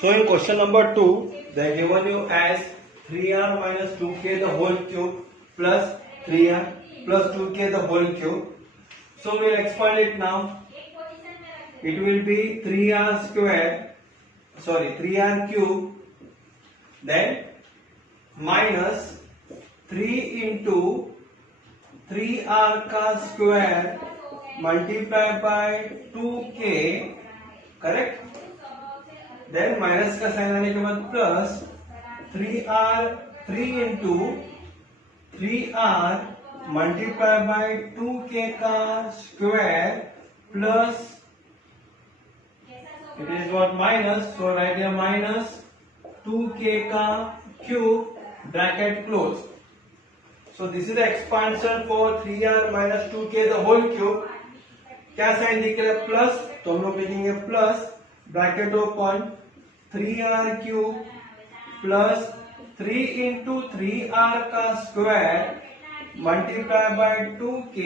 So in question number 2, they are given you as 3r minus 2k the whole cube plus 3r plus 2k the whole cube. So we'll expand it now. It will be 3r cube, then minus 3 into 3r का square multiplied by 2k, correct? Then minus का sign आने के बाद plus 3 into 3r multiply by 2k का square plus it is what minus, so right here minus 2k का cube bracket close. So this is the expansion for 3r minus 2k the whole cube. क्या sign दिखेगा plus, तो हम लोग लिखेंगे plus bracket open 3r cube plus 3 into 3r का square multiply by 2k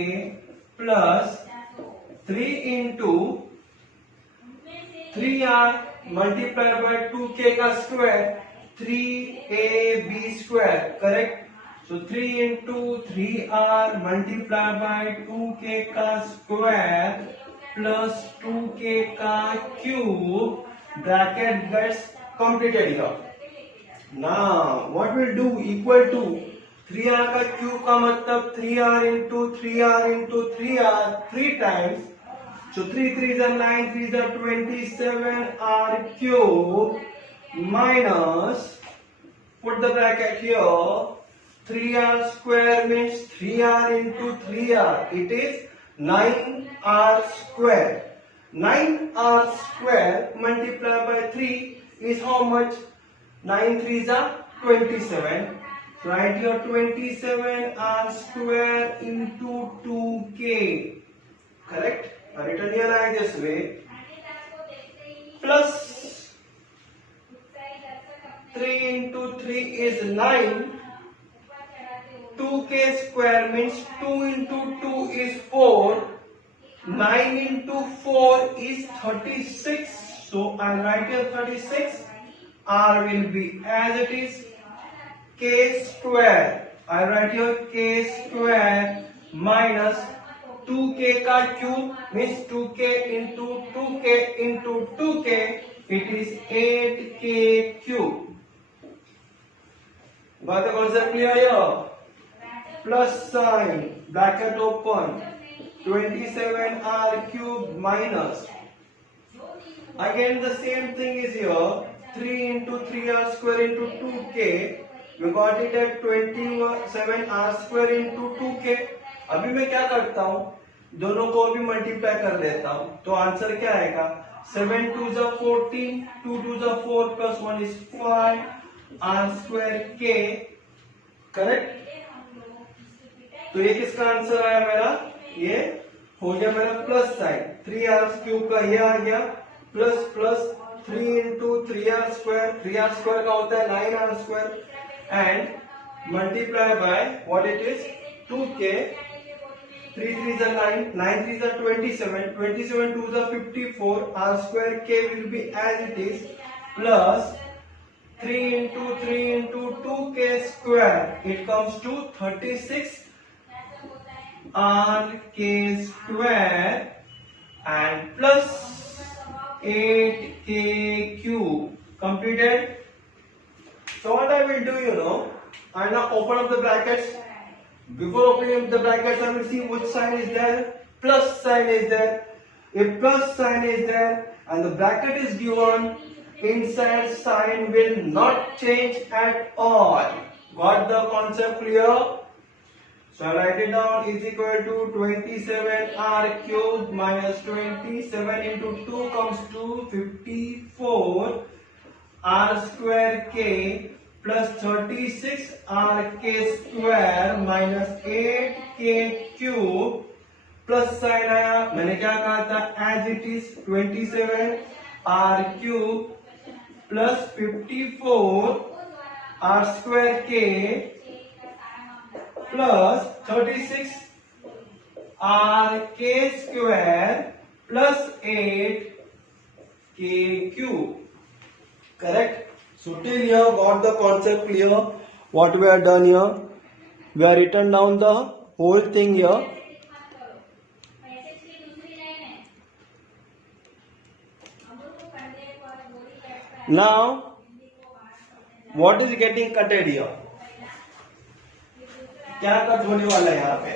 plus 3 into 3r multiply by 2k का square 3ab square, correct? So 3 into 3r multiplied by 2k का square plus 2k का cube bracket gets completed here. Now what we'll do equal to 3r का cube का मतलब 3r into 3r into 3r 3 times. So 3 3s are 9, 3s are 27r cube minus, put the bracket here, 3r square means 3r into 3r. It is 9r square. 9r square multiplied by 3 is how much? 9 3s are 27. So write here 27r square into 2k. Correct? Written here like this way. Plus 3 into 3 is 9. 2k square means 2 into 2 is 4. 9 into 4 is 36. So I write here 36. R will be as it is. K square. I write here k square minus 2k का cube means 2k into 2k into 2k. It is 8k cube. Got the concept clear here? Plus sign, bracket open, 27r cube minus, again the same thing is here, 3 into 3r square into 2k, we got it at 27r square into 2k. अभी मैं क्या करता हूँ, दोनों को भी multiply कर देता हूँ, तो आंसर क्या आएगा? 7 2s are 14, 2 2s are 4 plus 1 is 5, r square k, correct? तो ये किसका आंसर आया मेरा? ये हो गया मेरा प्लस साइन, 3r क्यूब का ये आ गया plus plus 3 into 3r square, 3r square का होता है 9r square and multiply by what it is 2k. 3 3s are 9, 9 3s are 27, 27 2s are 54, r square k will be as it is plus 3 into 3 into 2k square, it comes to 36 rk square and plus 8k cube. Completed? So what I will do, I now open up the brackets. Before opening up the brackets, I will see which sign is there. Plus sign is there. If plus sign is there and the bracket is given, inside sign will not change at all. Got the concept clear? So I write it down is equal to 27r cube minus 27 into 2 comes to 54 r square k plus 36 rk square minus 8k cube plus sign आया, मैंने क्या कहा था? As it is 27 r cube plus 54 r square k plus 36 r k square plus 8 k cube. Correct? So till here, got the concept clear? What we have done here? We have written down the whole thing here. Now, what is getting cutted here? क्या cut होने वाला है यहाँ पे?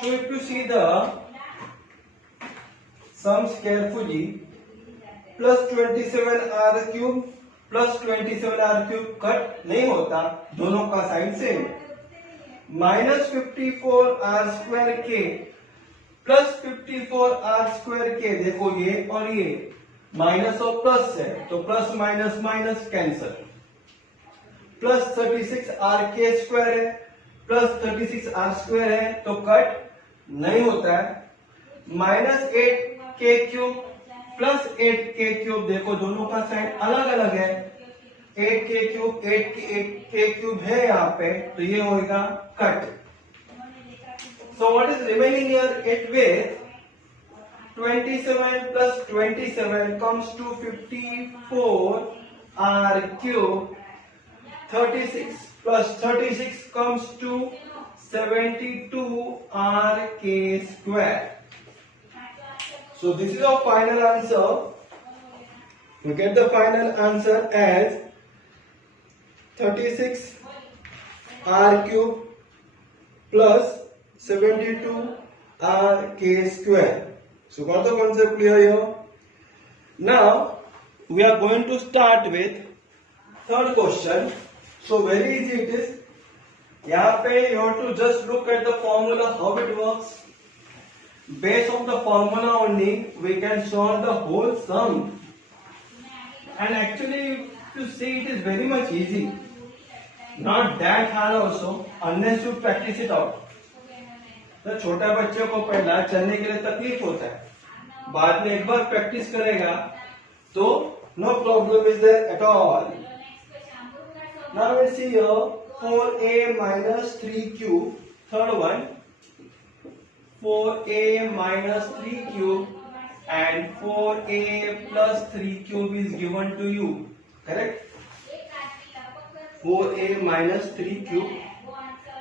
So if you see the sums carefully, plus 27r cube plus 27r cube cut नहीं होता, दोनों का sign same. Minus 54r square के प्लस 54r स्क्वायर के, देखो ये और ये माइनस और प्लस है तो plus minus minus cancel. Plus 36r के स्क्वायर है प्लस 36r स्क्वायर है तो कट नहीं होता है. Minus 8k cube plus 8k cube, देखो दोनों का साइन अलग अलग है. 8k क्यूब 8k क्यूब है यहाँ पे तो ये होगा cut. So what is remaining here? 8 with 27 plus 27 comes to 54 r cube. 36 plus 36 comes to 72 r k square. So this is our final answer. We get the final answer as 36 r cube plus 72 r k square. So got the concept clear here? Now we are going to start with third question. So very easy it is. यहाँ पे you have to just look at the formula how it works. Based on the formula only we can solve the whole sum. And actually if you see it is very much easy. Not that hard also unless you practice it out. तो छोटा बच्चे को पहला चलने के लिए तकलीफ होता है, बाद में एक बार प्रैक्टिस करेगा तो no problem is there at all. Now let's see here 4a minus 3 cube, third one 4a minus 3 cube and 4a plus 3 cube is given to you, correct? 4a minus 3 cube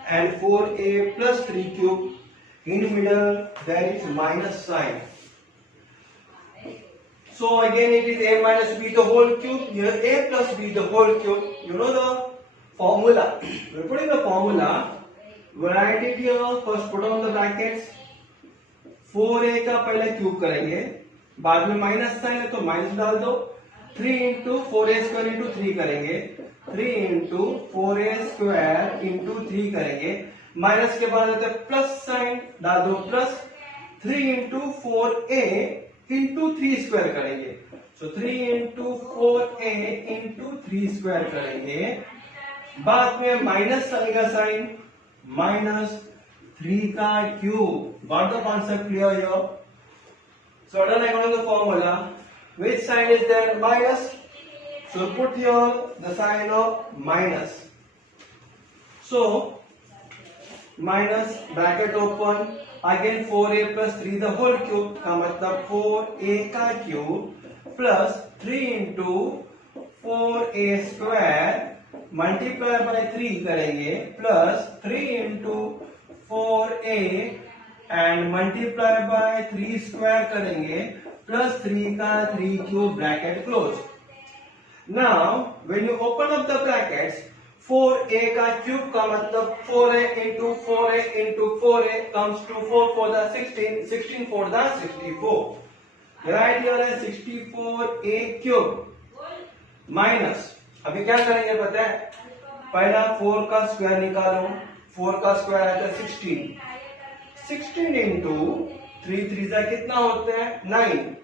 and 4a plus 3 cube, in middle there is minus sign. So again it is a minus b the whole cube, here a plus b the whole cube. You know the formula. We put in the formula, write it here, first put on the brackets. 4a का पहले cube करेंगे, बाद में minus sign है तो minus डाल दो. 3 into 4a square into 3 करेंगे, 3 इंटू 4a स्क्वायर इंटू 3 करेंगे. माइनस के बाद आता है प्लस साइन, डाल दो plus. 3 into 4a into 3 square करेंगे. सो 3 इंटू 4a इंटू 3 स्क्वायर करेंगे, बाद में माइनस आएगा साइन, माइनस 3 का cube. Got the concept clear here? So done according the formula, which sign is there? Minus. So put here the sign of minus. So minus bracket open, again 4a plus 3 the whole cube का मतलब 4a का cube plus 3 into 4a square multiply by 3 करेंगे plus 3 into 4a and multiply by 3 square करेंगे plus 3 का 3 cube bracket close. Now when you open up the brackets, 4a का cube का मतलब 4a into 4a into 4a comes to 4 for the 16, 16 for the 64. Right here है 64a cube minus. अभी क्या करेंगे पता है? पहला 4 का स्क्वायर निकालो. 4 का स्क्वायर आता है 16. 16 इंटू 3 3 जा कितना होता है? 9.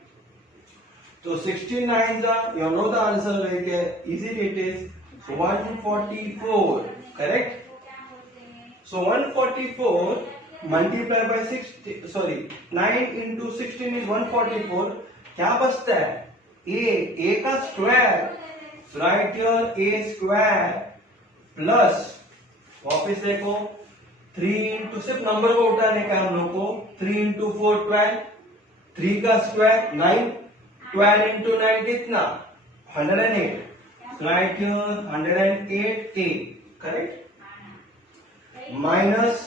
तो 16 9 जा, you know the answer very easy it is 144, correct? So 144 multiply by 60, sorry 9 into 16 is 144. क्या बचता है? a का square. Right here a square plus, वापिस देखो 3 इंटू, सिर्फ नंबर को उठाने का हम लोग को. 3 इंटू 4 12, 3 का स्क्वायर 9 12 into 9 कितना 108. So write here 108a. Correct. Minus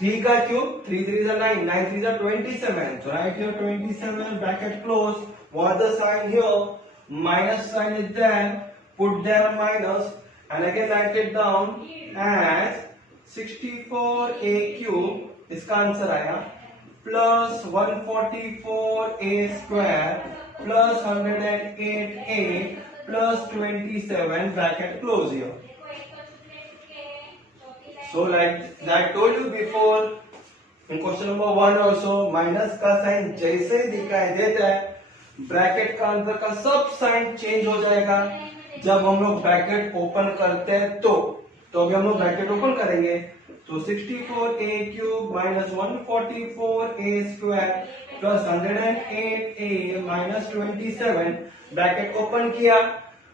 3 का cube 3 3 is 9, 9 3 is 27. So write here 27 bracket close. What the sign here? Minus sign is there. Put there minus and again write it down as 64a cube. इसका answer आया plus 144a square plus 108a plus 27 bracket close here. So like I told you before in question number 1 also, minus का sign जैसे ही दिखाई देता है bracket का अंदर का सब साइन चेंज हो जाएगा जब हम लोग ब्रैकेट ओपन करते हैं. तो अभी हम लोग ब्रैकेट ओपन करेंगे तो 64a cube minus 144a square plus 108a minus 27 bracket open किया.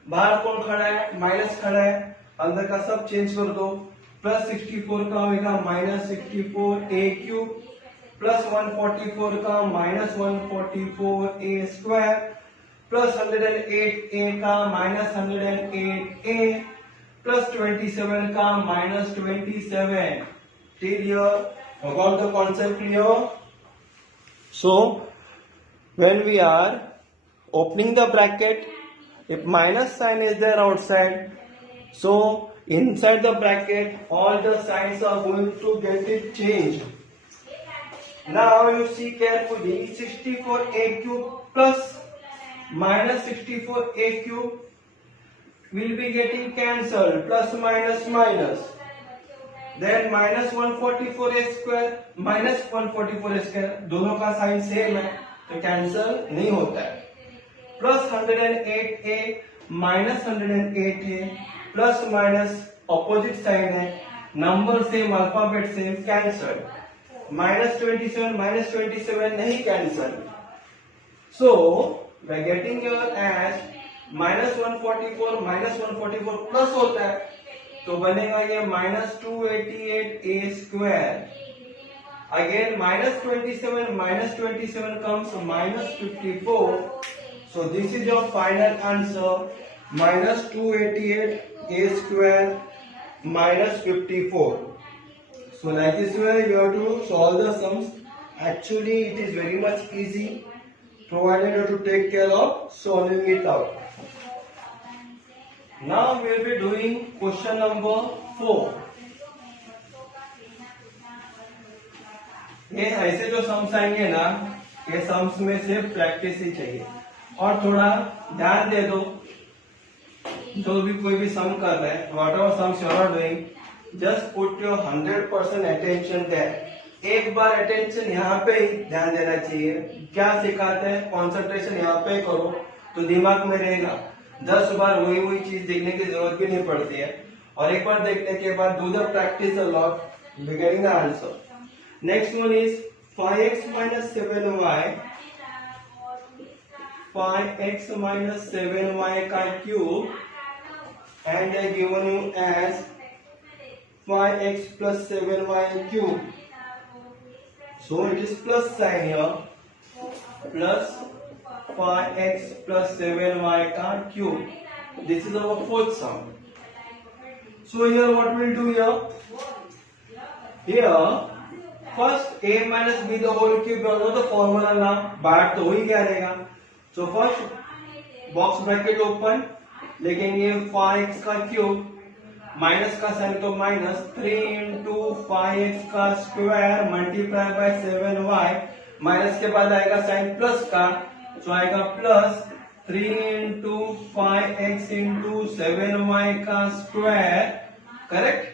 बाहर कौन खड़ा है? माइनस खड़ा है. अंदर का सब चेंज कर दो. प्लस 64 का होगा माइनस 64a क्यूब प्लस 144 का minus 144a square plus 108a का माइनस 108a प्लस 27 का minus 27. Clear? About the concept clear? So when we are opening the bracket, if minus sign is there outside, so inside the bracket all the signs are going to get it changed. Now you see carefully 64a cube plus minus 64a cube will be getting cancelled. Plus minus minus. Then minus 144a square minus 144a square दोनों का sign same है तो cancel नहीं होता है. Plus 108a minus 108a plus minus opposite sign है, number same alphabet same, cancel. Minus 27 नहीं cancel. So we are getting your age minus 144 plus होता है तो बनेगा ये minus 288a square. Again minus 27 comes minus 54. So this is your final answer minus 288a square minus 54. So like this way you have to solve the sums. Actually it is very much easy provided you have to take care of solving it out. Now we will be doing question number 4. ये ऐसे जो sums आएंगे ना, ये sums में सिर्फ practice ही चाहिए और थोड़ा ध्यान दे दो. जो भी कोई भी सम कर रहे हैं, whatever sums you are doing, just put your 100% attention there. एक बार अटेंशन यहाँ पे ही ध्यान देना चाहिए. क्या सिखाते हैं कंसंट्रेशन यहाँ पे करो तो दिमाग में रहेगा. 10 बार वही चीज देखने की जरूरत भी नहीं पड़ती है और एक बार देखने के बाद do the practice a lot, getting the answer. Next one is 5x minus 7y. 5x minus 7y का cube and they given you as 5x plus 7y cube. So it is plus sign here. Plus 5x plus 7y का cube. This is our fourth sum. So here what we'll do here? Here first a minus b the whole cube. You know the formula ना, बाहर तो वही क्या रहेगा. So first box bracket open. लेकिन ये 5x का क्यूब माइनस का साइन तो माइनस 3 इंटू 5x का square multiply by 7y minus के बाद आएगा साइन प्लस का तो आएगा plus 3 into 5x into 7y का स्क्वायर. करेक्ट.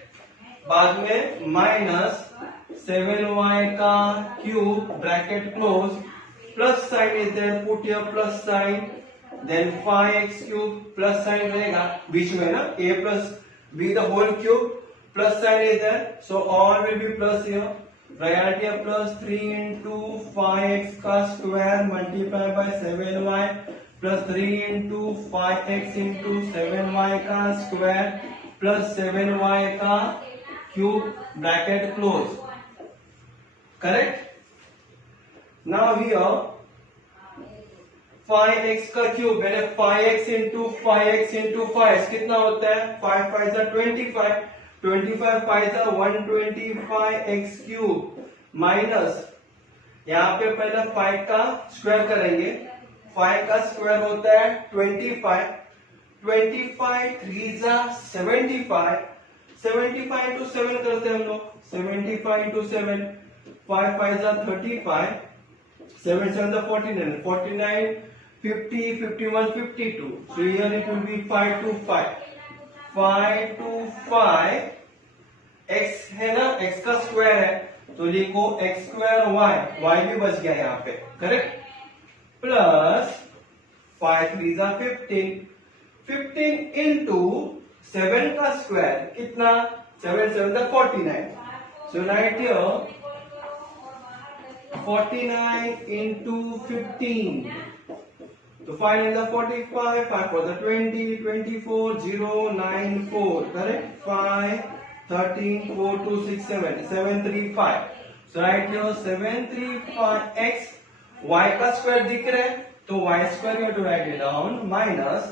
बाद में माइनस 7y का cube bracket close plus sign is there. Put your plus sign. Then 5x cube plus sign रहेगा बीच में ना, a plus b the whole cube plus sign is there, so all will be plus here. Write here plus 3 into 5x का square multiply by 7y plus 3 into 5x into 7y का square plus 7y का cube bracket close. Correct. Now here 5x का cube यानी 5x into 5x into 5 कितना होता है 5 5 25 25 5 125x cube minus यहाँ पे पहले 5 का स्क्वायर करेंगे 5 का स्क्वायर होता है 25 25 3 75 75 इंटू 7 करते हैं हम लोग 75 into 7 5 5 35 7 7 49 49 50 51 52 so here it will be 5 to 5 x है ना x का स्क्वायर है तो लिखो x स्क्वायर y भी बच गया यहाँ पे करेक्ट प्लस 5 3 15 15 इंटू 7 का स्क्वायर कितना 7 7 49 so right here 49 into 15 तो 5 in the 45 5 for the 20 24 0 9 4 correct 5 13 4 2 6 7 735 so right here 735 x y का स्क्वायर दिख रहा है तो y square you have to write it down minus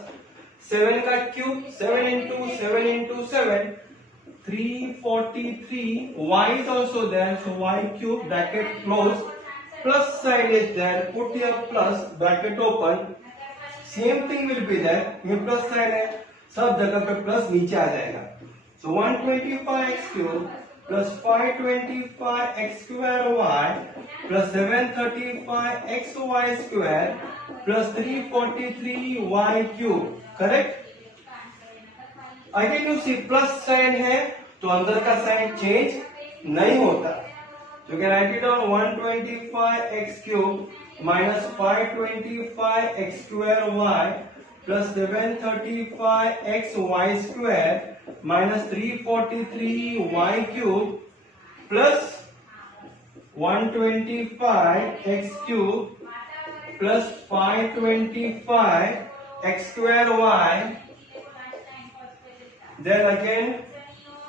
7 का cube 7 into 7 343 y is also there so y cube bracket close plus sign is there put here plus bracket open same thing will be there ये plus sign है सब जगह पे plus नीचे आ जाएगा so 125x cube plus 525x square y plus 735 xy square plus 343y cube correct अगर you see plus sign है तो अंदर का साइन चेंज नहीं होता तो you can write it down 125x cube minus 525x square y plus 735x y square minus 343y cube plus 125x cube plus 525x square y then again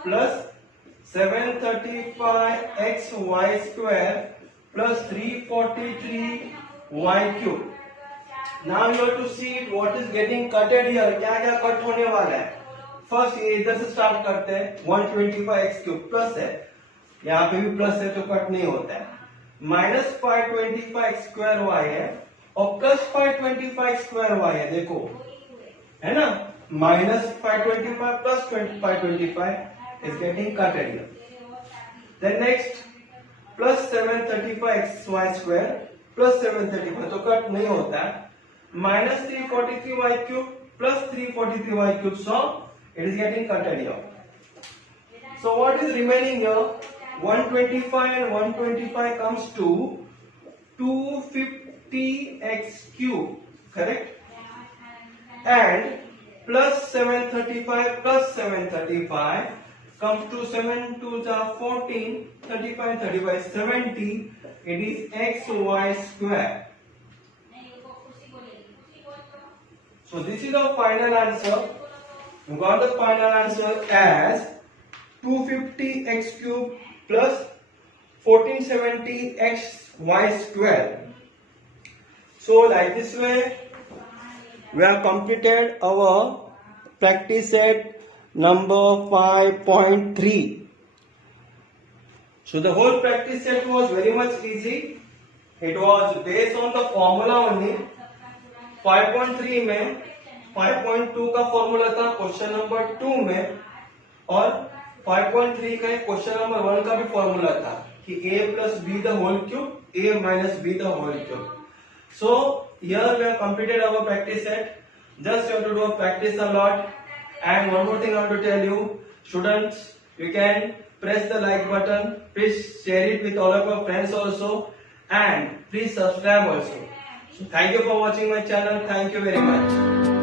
plus 735x y square plus 343y cube. Now you have to see what is getting cutted here. क्या क्या cut होने वाला है first ये इधर से start करते हैं 125x क्यूब प्लस है यहाँ पे भी प्लस है तो कट नहीं होता है माइनस 525 स्क्वायर y है और प्लस 525 स्क्वायर y है देखो है ना minus 525 plus 525 is getting cutted here. Then next plus 735xy square plus 735 तो कट नहीं होता है minus 343y cube plus 343y cube so it is getting cutted here. So what is remaining here 125 and 125 comes to 250x cube correct and plus 735 plus 735 comes to 7 2 14 35 35 70 it is xy square so this is the final answer you got the final answer as 250x cube plus 1470xy square so like this way we have completed our practice set number 5.3. So the whole practice set was very much easy. It was based on the formula only. 5.3 में 5.2 का formula था question number 2 में और 5.3 का question number 1 का भी formula था कि a plus b the whole cube a minus b the whole cube. So here we have completed our practice set. Just you have to do a practice a lot. And one more thing I want to tell you, students, you can press the like button. Please share it with all of your friends also. And please subscribe also. So thank you for watching my channel. Thank you very much.